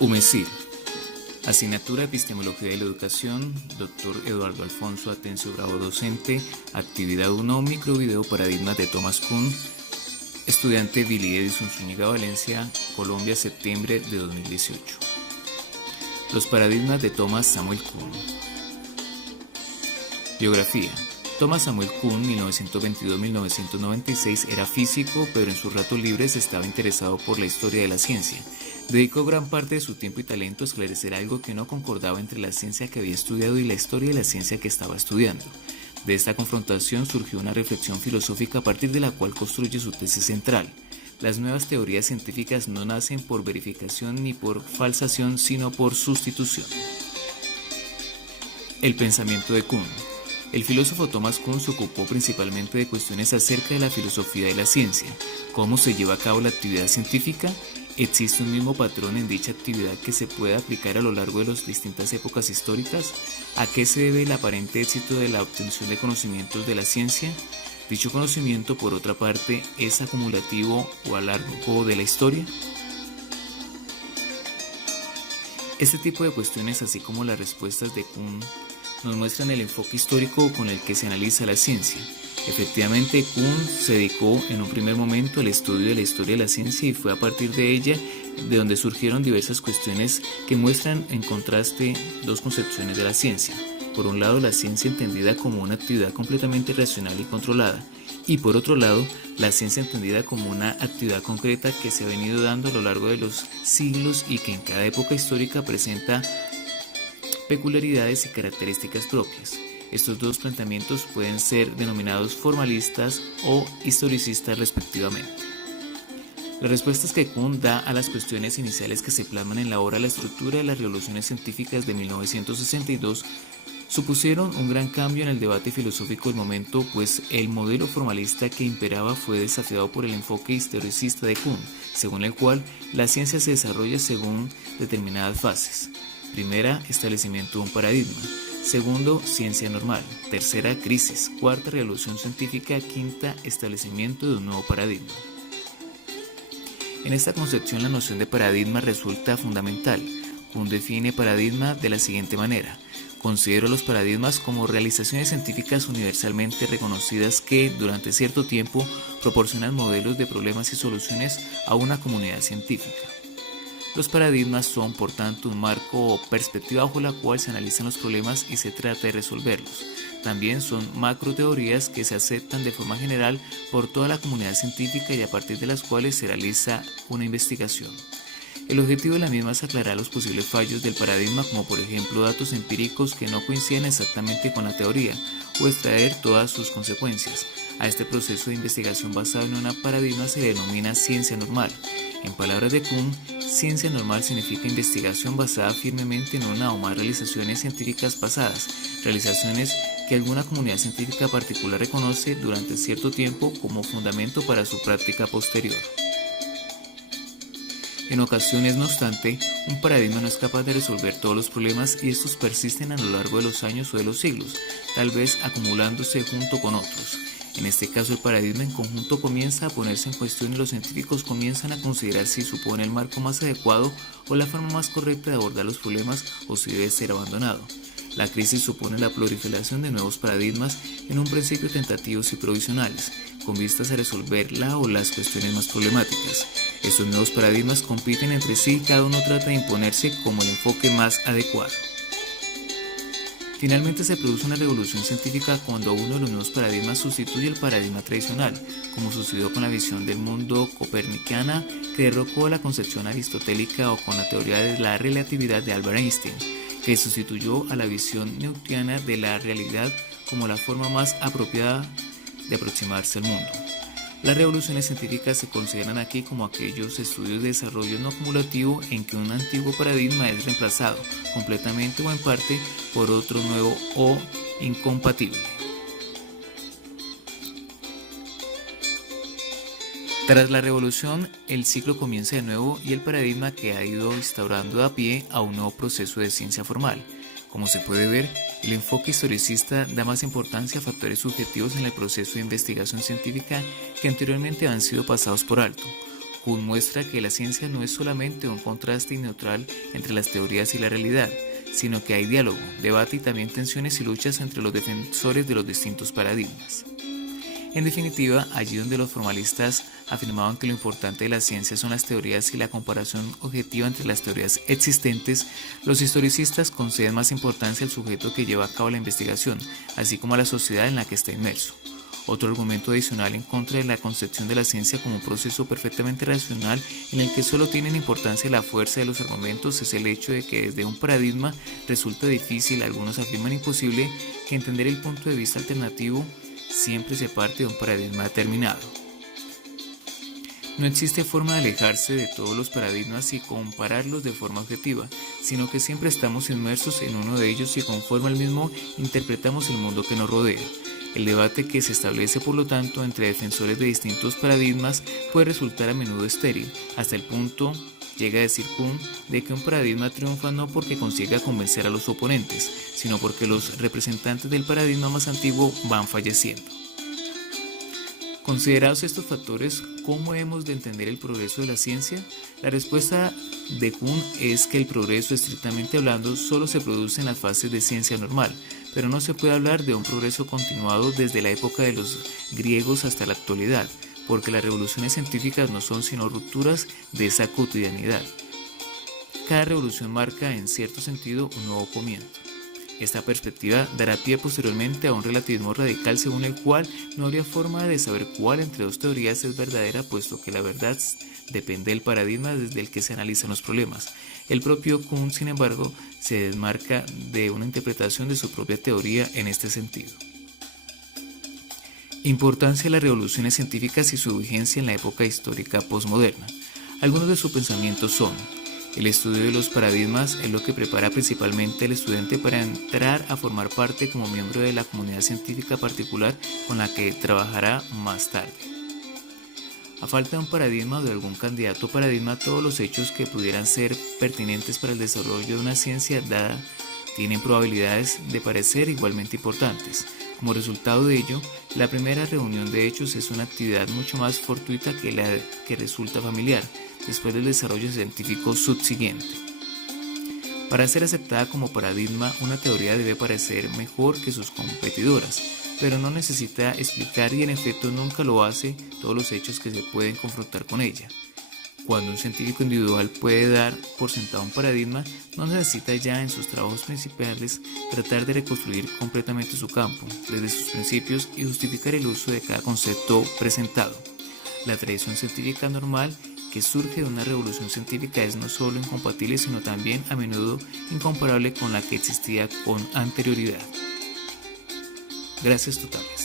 UMESIR. Asignatura Epistemología de la Educación, Dr. Eduardo Alfonso Atencio Bravo, docente. Actividad 1, microvideo Paradigmas de Thomas Kuhn. Estudiante Billy Edison Zúñiga, Valencia, Colombia, septiembre de 2018. Los paradigmas de Thomas Samuel Kuhn. Biografía. Thomas Samuel Kuhn, 1922-1996, era físico, pero en sus ratos libres estaba interesado por la historia de la ciencia. Dedicó gran parte de su tiempo y talento a esclarecer algo que no concordaba entre la ciencia que había estudiado y la historia de la ciencia que estaba estudiando. De esta confrontación surgió una reflexión filosófica a partir de la cual construye su tesis central. Las nuevas teorías científicas no nacen por verificación ni por falsación, sino por sustitución. El pensamiento de Kuhn. El filósofo Thomas Kuhn se ocupó principalmente de cuestiones acerca de la filosofía de la ciencia. ¿Cómo se lleva a cabo la actividad científica? ¿Existe un mismo patrón en dicha actividad que se puede aplicar a lo largo de las distintas épocas históricas? ¿A qué se debe el aparente éxito de la obtención de conocimientos de la ciencia? ¿Dicho conocimiento, por otra parte, es acumulativo o a lo largo de la historia? Este tipo de cuestiones, así como las respuestas de Kuhn, nos muestran el enfoque histórico con el que se analiza la ciencia. Efectivamente, Kuhn se dedicó en un primer momento al estudio de la historia de la ciencia y fue a partir de ella de donde surgieron diversas cuestiones que muestran en contraste dos concepciones de la ciencia. Por un lado, la ciencia entendida como una actividad completamente racional y controlada, y por otro lado, la ciencia entendida como una actividad concreta que se ha venido dando a lo largo de los siglos y que en cada época histórica presenta peculiaridades y características propias. Estos dos planteamientos pueden ser denominados formalistas o historicistas respectivamente. Las respuestas que Kuhn da a las cuestiones iniciales que se plasman en la obra La estructura de las revoluciones científicas de 1962 supusieron un gran cambio en el debate filosófico del momento, pues el modelo formalista que imperaba fue desafiado por el enfoque historicista de Kuhn, según el cual la ciencia se desarrolla según determinadas fases. Primera, establecimiento de un paradigma. Segundo, ciencia normal. Tercera, crisis. Cuarta, revolución científica. Quinta, establecimiento de un nuevo paradigma. En esta concepción la noción de paradigma resulta fundamental. Kuhn define paradigma de la siguiente manera. Considero los paradigmas como realizaciones científicas universalmente reconocidas que, durante cierto tiempo, proporcionan modelos de problemas y soluciones a una comunidad científica. Los paradigmas son, por tanto, un marco o perspectiva bajo la cual se analizan los problemas y se trata de resolverlos. También son macroteorías que se aceptan de forma general por toda la comunidad científica y a partir de las cuales se realiza una investigación. El objetivo de la misma es aclarar los posibles fallos del paradigma, como por ejemplo datos empíricos que no coinciden exactamente con la teoría, o extraer todas sus consecuencias. A este proceso de investigación basado en un paradigma se le denomina ciencia normal. En palabras de Kuhn, ciencia normal significa investigación basada firmemente en una o más realizaciones científicas pasadas, realizaciones que alguna comunidad científica particular reconoce durante cierto tiempo como fundamento para su práctica posterior. En ocasiones, no obstante, un paradigma no es capaz de resolver todos los problemas y estos persisten a lo largo de los años o de los siglos, tal vez acumulándose junto con otros. En este caso, el paradigma en conjunto comienza a ponerse en cuestión y los científicos comienzan a considerar si supone el marco más adecuado o la forma más correcta de abordar los problemas o si debe ser abandonado. La crisis supone la proliferación de nuevos paradigmas en un principio tentativos y provisionales, con vistas a resolver la o las cuestiones más problemáticas. Estos nuevos paradigmas compiten entre sí y cada uno trata de imponerse como el enfoque más adecuado. Finalmente se produce una revolución científica cuando uno de los nuevos paradigmas sustituye el paradigma tradicional, como sucedió con la visión del mundo copernicana que derrocó la concepción aristotélica o con la teoría de la relatividad de Albert Einstein, que sustituyó a la visión newtoniana de la realidad como la forma más apropiada de aproximarse al mundo. Las revoluciones científicas se consideran aquí como aquellos estudios de desarrollo no acumulativo en que un antiguo paradigma es reemplazado, completamente o en parte, por otro nuevo o incompatible. Tras la revolución, el ciclo comienza de nuevo y el paradigma que ha ido instaurando da pie a un nuevo proceso de ciencia formal. Como se puede ver, el enfoque historicista da más importancia a factores subjetivos en el proceso de investigación científica que anteriormente han sido pasados por alto. Kuhn muestra que la ciencia no es solamente un contraste neutral entre las teorías y la realidad, sino que hay diálogo, debate y también tensiones y luchas entre los defensores de los distintos paradigmas. En definitiva, allí donde los formalistas afirmaban que lo importante de la ciencia son las teorías y la comparación objetiva entre las teorías existentes, los historicistas conceden más importancia al sujeto que lleva a cabo la investigación, así como a la sociedad en la que está inmerso. Otro argumento adicional en contra de la concepción de la ciencia como un proceso perfectamente racional en el que solo tienen importancia la fuerza de los argumentos es el hecho de que desde un paradigma resulta difícil, algunos afirman imposible, que entender el punto de vista alternativo siempre se parte de un paradigma determinado. No existe forma de alejarse de todos los paradigmas y compararlos de forma objetiva, sino que siempre estamos inmersos en uno de ellos y conforme al mismo interpretamos el mundo que nos rodea. El debate que se establece, por lo tanto, entre defensores de distintos paradigmas puede resultar a menudo estéril, hasta el punto, llega a decir Kuhn, de que un paradigma triunfa no porque consiga convencer a los oponentes, sino porque los representantes del paradigma más antiguo van falleciendo. Considerados estos factores, ¿cómo hemos de entender el progreso de la ciencia? La respuesta de Kuhn es que el progreso, estrictamente hablando, solo se produce en las fases de ciencia normal, pero no se puede hablar de un progreso continuado desde la época de los griegos hasta la actualidad, porque las revoluciones científicas no son sino rupturas de esa cotidianidad. Cada revolución marca, en cierto sentido, un nuevo comienzo. Esta perspectiva dará pie posteriormente a un relativismo radical según el cual no habría forma de saber cuál entre dos teorías es verdadera, puesto que la verdad depende del paradigma desde el que se analizan los problemas. El propio Kuhn, sin embargo, se desmarca de una interpretación de su propia teoría en este sentido. Importancia de las revoluciones científicas y su vigencia en la época histórica posmoderna. Algunos de sus pensamientos son: el estudio de los paradigmas es lo que prepara principalmente al estudiante para entrar a formar parte como miembro de la comunidad científica particular con la que trabajará más tarde. A falta de un paradigma o de algún candidato paradigma, todos los hechos que pudieran ser pertinentes para el desarrollo de una ciencia dada tienen probabilidades de parecer igualmente importantes. Como resultado de ello, la primera reunión de hechos es una actividad mucho más fortuita que la que resulta familiar, después del desarrollo científico subsiguiente. Para ser aceptada como paradigma, una teoría debe parecer mejor que sus competidoras, pero no necesita explicar y en efecto nunca lo hace todos los hechos que se pueden confrontar con ella. Cuando un científico individual puede dar por sentado un paradigma, no necesita ya en sus trabajos principales tratar de reconstruir completamente su campo, desde sus principios y justificar el uso de cada concepto presentado. La tradición científica normal que surge de una revolución científica es no solo incompatible, sino también a menudo incomparable con la que existía con anterioridad. Gracias totales.